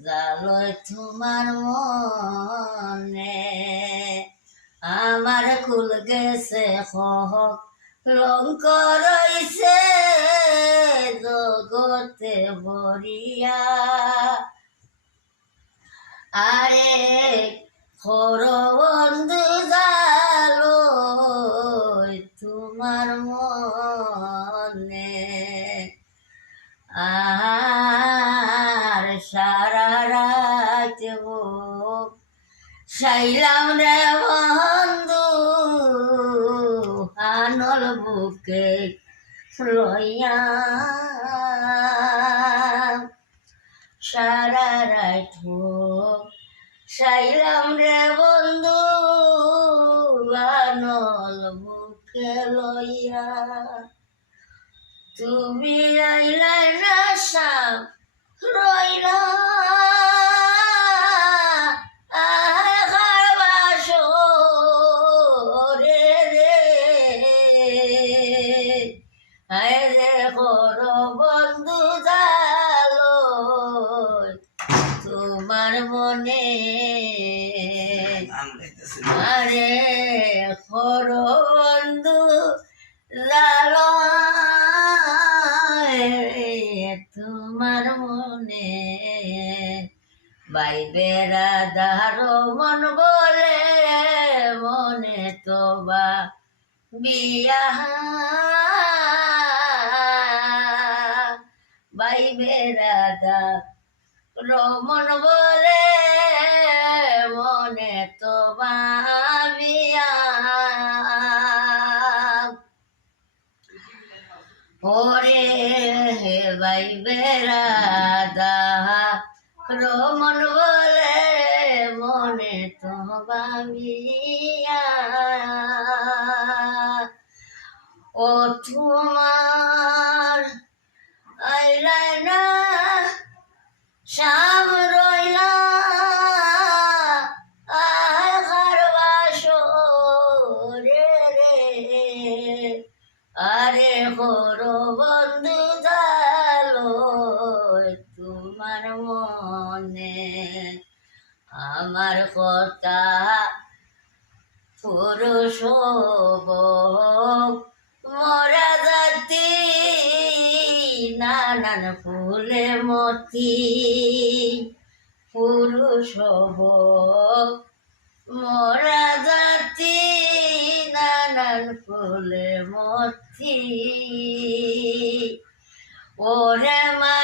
জালয় তোমার মনে আমার কুল গেছে হক রং করইছে জগতে বরিয়া আরে বন্ধু জালো তোমার মনে আর সারা রাত সাইলাম রে বন্ধু আনল বুকে লইয়া সারা রাত সাইলাম রে বন্ধু আনল বুকে লইয়া তুমি আইলাই না সাম রইলা বন্ধু জালো তোমার মনে আরে বন্ধু জালো তোমার মনে বাইবেরা দারো মন বলে মনে তো বা বিয়া বাইবেরা দারো মন বলে মনে তো বা বিয়া ওরে বাইবেরা রমন বলে মনে তো বাবিয়া ও তোমার আইলাই না শাম রইলা আরে বন্ধু জালো তোমার মনে আমার কথা পুরুষ মরা জাতি নানান ফুলে মতি পুরুষ মরা জাতি নানান ফুলে মতি ওরে মাই